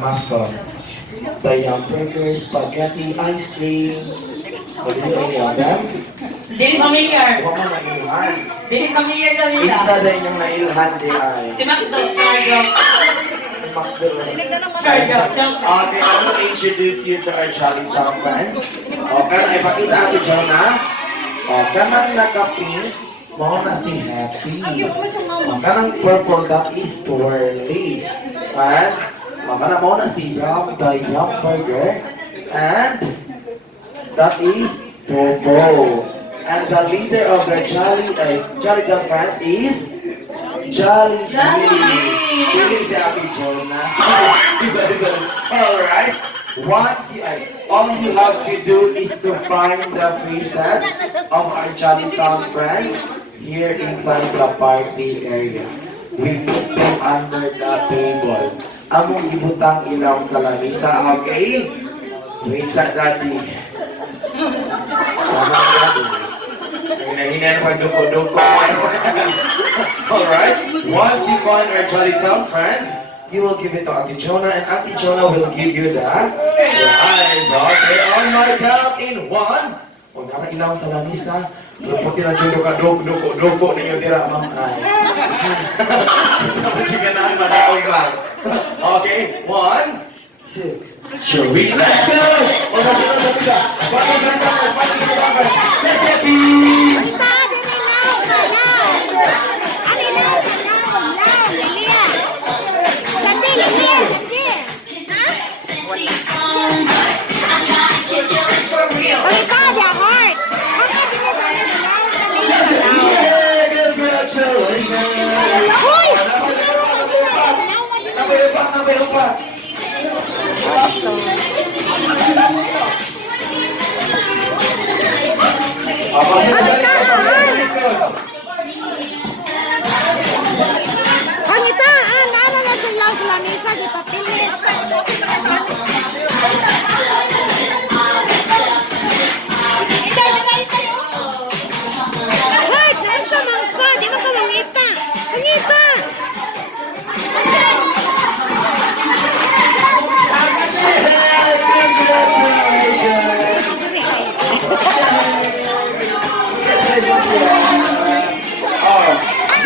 mascots. The Yum Burger, Spaghetti, Ice Cream. What do any of them? Dili familiar. Huwag mo nailhan. Dili familiar daw nila. Isa din yung nailhan di ay. Si Macdo, Cardo. Makdo. Cardo. Okay, I will introduce you to our Jolly Town friends. Okay, ipakita ako dyan na. Okay, nang naka-pink, mo na si Happy. Okay, nang purple, that is Twirly. And, okay, mo na si Yum, the Yum Burger. And, that is Bobo. And the leader of the Jolly Town friends is Jolly. This is Happy Jonah. Alright. All you have to do is to find the faces of our Jolly Town friends here inside the party area. We put them under the table. Among ibutang ilaw sa lamisa, okay? Wait sa daddy. Sama daddy. Hinahinan pagduko-duko. Alright? Once you find our Jolly Town friends, you will give it to Auntie Jonah, and Auntie Jonah will give you the eyes. Okay, on my count in 1. Huwag na ilaw sa lamisa. Puti na dyan duko ninyo tira, ma'am. Sa chikanaan, madaog lang. Okay, 1, 2, 3, let's go! O, nasa na sa pisa. Bago sa naman, bago sa naman. Let's happy! Pangitaan, ano na sila sa lamisa di papilit. Hart, nasa mangka, di mo ka mangita. Pangita!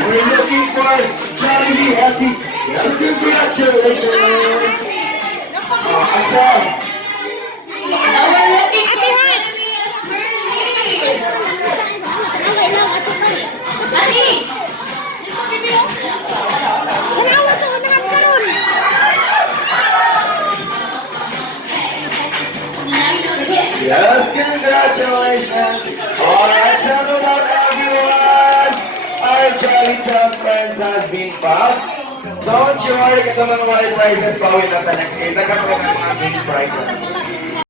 We're looking for Johnny Happy. Yes, congratulations. Asal. Ate Hart! Hanawa ko, nakakaroon. Yes, congratulations. Alright, tell them about everyone. Our Jolly Town friends has been passed. Don't you worry, ito mga prizes pa uwi na sa next game. Nagkakaroon ng mga game prizes.